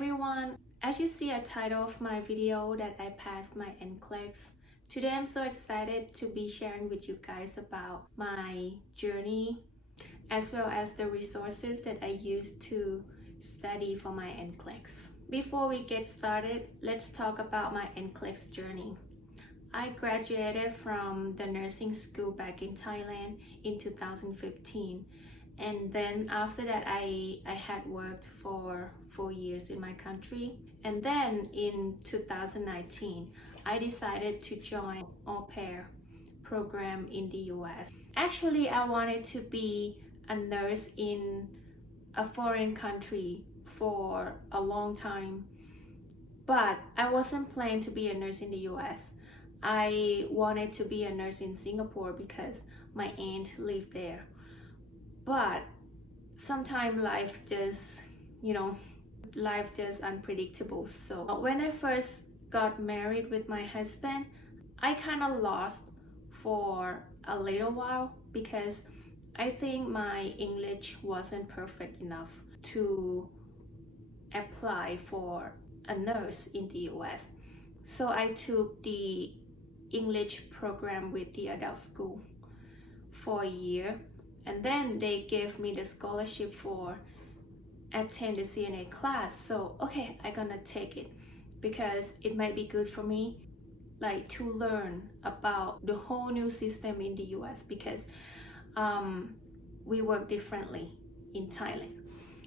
everyone, as you see a title of my video that I passed my NCLEX, today I'm so excited to be sharing with you guys about my journey as well as the resources that I used to study for my NCLEX. Before we get started, let's talk about my NCLEX journey. I graduated from the nursing school back in Thailand in 2015. And then after that, I had worked for 4 years in my country. And then in 2019, I decided to join au pair program in the US. Actually, I wanted to be a nurse in a foreign country for a long time. But I wasn't planning to be a nurse in the US. I wanted to be a nurse in Singapore because my aunt lived there. But sometimes life just unpredictable. So when I first got married with my husband, I kind of lost for a little while because I think my English wasn't perfect enough to apply for a nurse in the US. So I took the English program with the adult school for a year. And then they gave me the scholarship for attend the CNA class. So okay, I'm gonna take it because it might be good for me, like to learn about the whole new system in the US because we work differently in Thailand.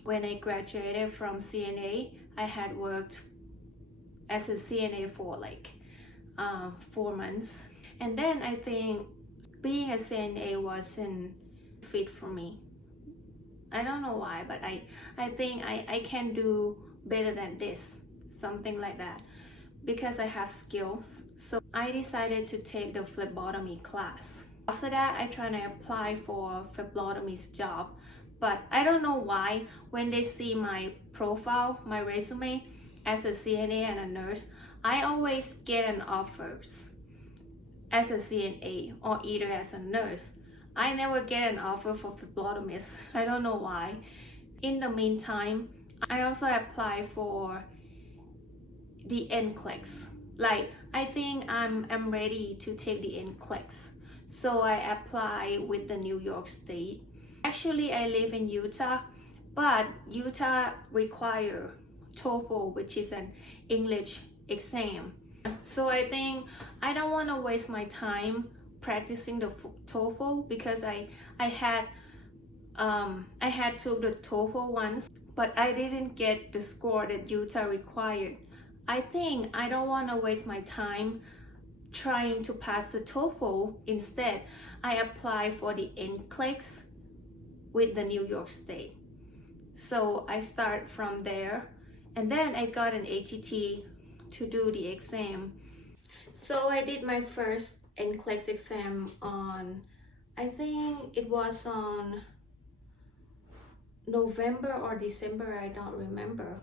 When I graduated from CNA, I had worked as a CNA for like 4 months. And then I think being a CNA wasn't fit for me. I don't know why, but I think I can do better than this, something like that, because I have skills. So I decided to take the phlebotomy class. After that, I tried to apply for phlebotomist job, but I don't know why when they see my profile, my resume as a CNA and a nurse, I always get an offers as a CNA or either as a nurse. I never get an offer for phlebotomist. I don't know why. In the meantime, I also apply for the NCLEX. Like, I think I'm ready to take the NCLEX. So I apply with the New York State. Actually, I live in Utah, but Utah require TOEFL, which is an English exam. So I think I don't want to waste my time practicing the TOEFL because I had took the TOEFL once, but I didn't get the score that Utah required. I think I don't want to waste my time trying to pass the TOEFL. Instead, I apply for the NCLEX with the New York State. So I start from there, and then I got an ATT to do the exam. So I did my first NCLEX exam on, I think it was on November or December, I don't remember.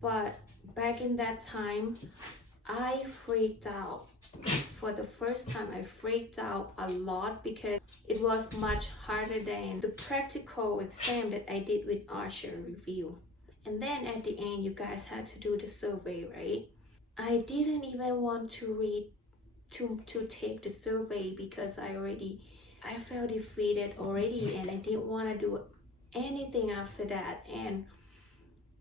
But back in that time, I freaked out. For the first time, I freaked out a lot because it was much harder than the practical exam that I did with Archer Review. And then at the end, you guys had to do the survey, right? I didn't even want to read to take the survey because I felt defeated already, and I didn't want to do anything after that. And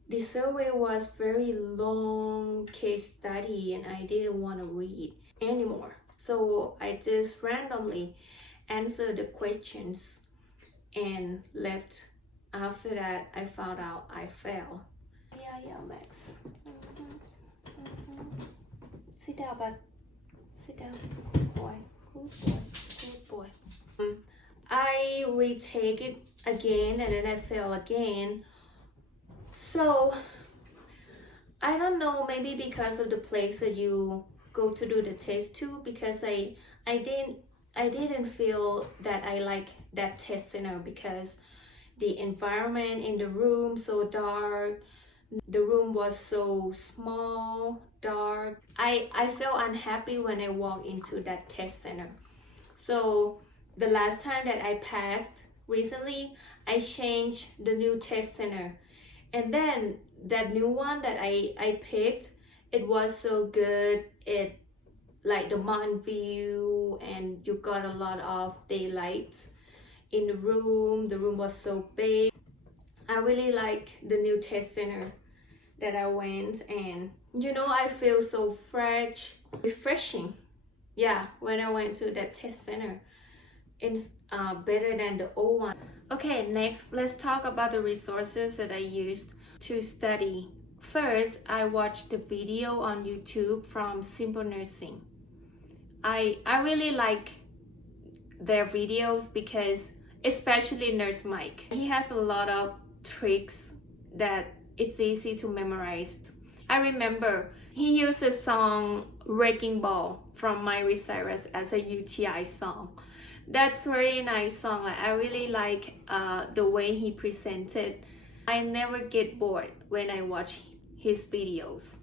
the survey was very long case study and I didn't want to read anymore. So I just randomly answered the questions and left. After that, I found out I failed. Yeah, Max. Sit down, bud. Sit down. Good boy. Good boy. I retake it again and then I fail again. So I don't know, maybe because of the place that you go to do the test to, because I didn't feel that I like that test center because the environment in the room so dark. The room was so small, dark. I felt unhappy when I walked into that test center. So the last time that I passed recently, I changed the new test center And then that new one that I picked, it was so good. It like the mountain view, and you got a lot of daylight in the room was so big. I really like the new test center that I went, and I feel so fresh, refreshing. Yeah, when I went to that test center, it's better than the old one. Okay, next let's talk about the resources that I used to study. First, I watched the video on YouTube from Simple Nursing. I really like their videos because, especially Nurse Mike, he has a lot of tricks that it's easy to memorize. I remember he used the song Wrecking Ball from Miley Cyrus as a UTI song. That's very nice song. I really like the way he presented. I never get bored when I watch his videos.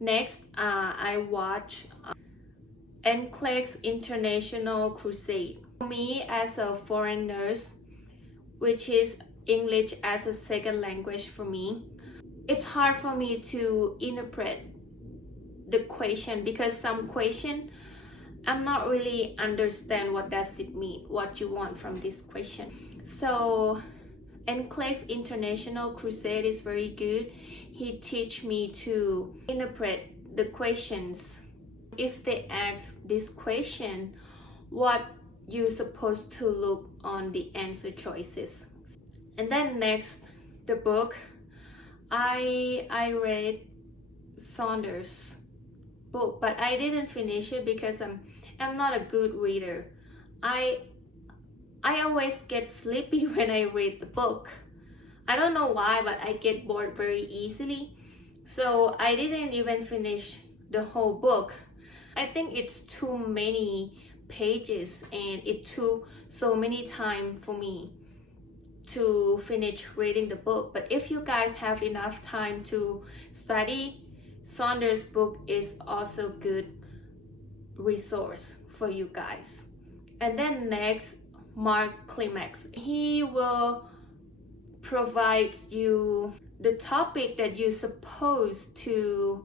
Next, I watch NCLEX International Crusade. For me, as a foreign nurse, which is English as a second language for me, it's hard for me to interpret the question, because some question I'm not really understand what does it mean, what you want from this question. So NCLEX International Crusade is very good. He teach me to interpret the questions. If they ask this question, what you supposed to look on the answer choices. And then next, the book. I read Saunders book, but I didn't finish it because I'm not a good reader. I always get sleepy when I read the book. I don't know why, but I get bored very easily. So I didn't even finish the whole book. I think it's too many pages, and it took so many time for me to finish reading the book. But if you guys have enough time to study, Saunders' book is also good resource for you guys. And then next, Mark Climax. He will provide you the topic that you're supposed to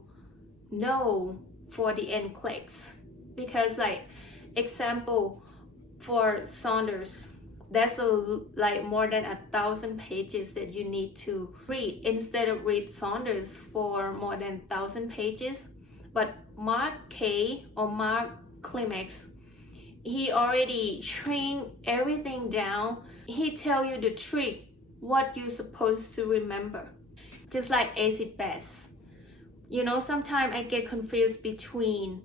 know for the NCLEX. Because like example for Saunders, there's like more than 1,000 pages that you need to read. Instead of read Saunders for more than 1,000 pages, but Mark K or Mark Climax, he already trained everything down. He tell you the trick, what you're supposed to remember. Just like acid bath. Sometimes I get confused between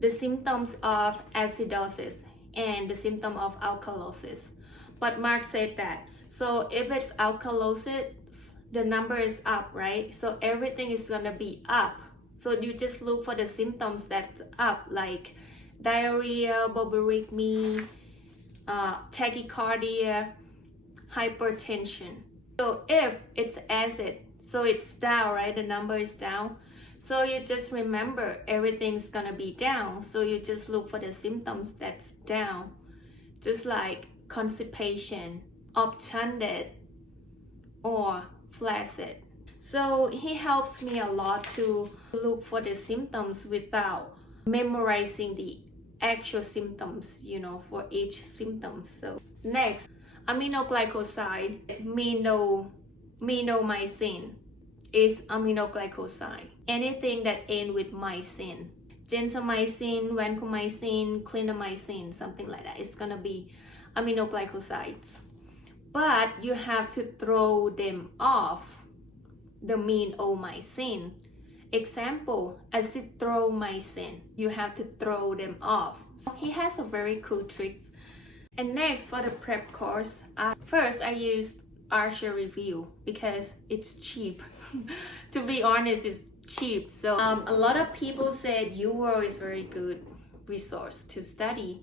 the symptoms of acidosis and the symptom of alkalosis. But Mark said that, so if it's alkalosis, the number is up, right? So everything is gonna be up. So you just look for the symptoms that's up, like diarrhea, bulbarrhythmia, tachycardia, hypertension. So if it's acid, so it's down, right? The number is down. So you just remember everything's gonna be down. So you just look for the symptoms that's down. Just like constipation, obtunded, or flaccid. So he helps me a lot to look for the symptoms without memorizing the actual symptoms, for each symptom. So next, aminoglycoside, minomycin is aminoglycoside. Anything that ends with mycin, gentamicin, vancomycin, clindamycin, something like that, it's gonna be aminoglycosides. But you have to throw them off, the minomycin. Example, azithromycin, you have to throw them off. So he has a very cool trick. And next, for the prep course, first I used Archer Review because it's cheap. To be honest, it's cheap. So a lot of people said UWorld is very good resource to study.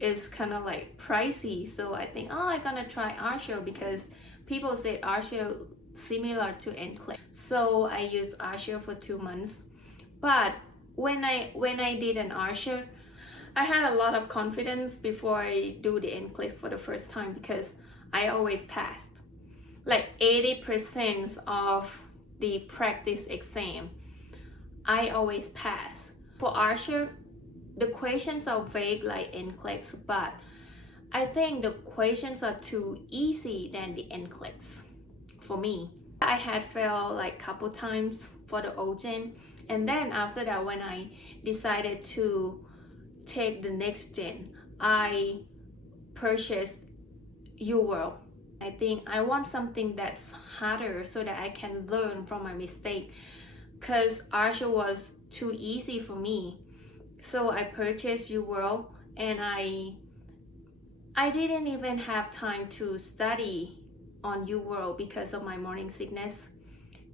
It's kind of like pricey, so I think I'm gonna try Archer because people say Archer similar to NCLEX. So I used Archer for 2 months. But when I did an Archer, I had a lot of confidence before I do the NCLEX for the first time because I always passed. like 80% of the practice exam, I always pass. For Archer, the questions are vague like NCLEX, but I think the questions are too easy than the NCLEX for me. I had failed like couple times for the OGen, and then after that, when I decided to take the Next Gen, I purchased UWorld. I think I want something that's harder so that I can learn from my mistake, because Archer was too easy for me. So I purchased UWorld, and I didn't even have time to study on UWorld because of my morning sickness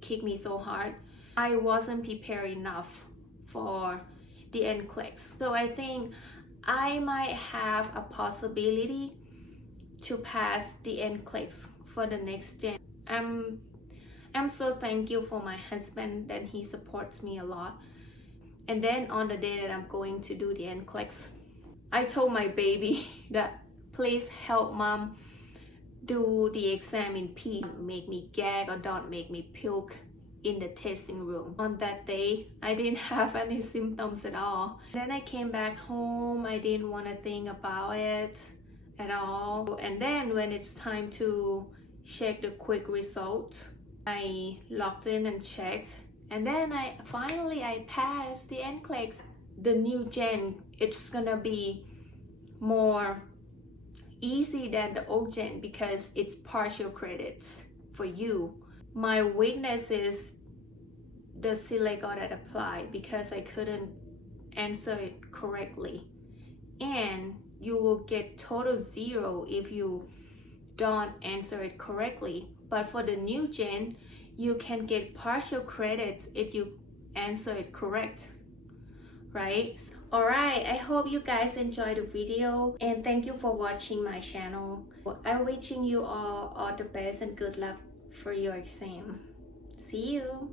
kicked me so hard. I wasn't prepared enough for the NCLEX. So I think I might have a possibility to pass the NCLEX for the Next Gen. I'm so thankful for my husband that he supports me a lot. And then on the day that I'm going to do the NCLEX, I told my baby that please help mom do the exam in peace. Don't make me gag or don't make me puke in the testing room. On that day, I didn't have any symptoms at all. Then I came back home. I didn't want to think about it at all. And then when it's time to check the quick result, I logged in and checked. And then I finally passed the NCLEX. The new gen, it's gonna be more easy than the old gen because it's partial credits for you. My weakness is the select all that apply because I couldn't answer it correctly. And you will get total 0 if you don't answer it correctly. But for the new gen, you can get partial credits if you answer it correct, right? Alright, I hope you guys enjoyed the video, and thank you for watching my channel. I'm wishing you all the best and good luck for your exam. See you!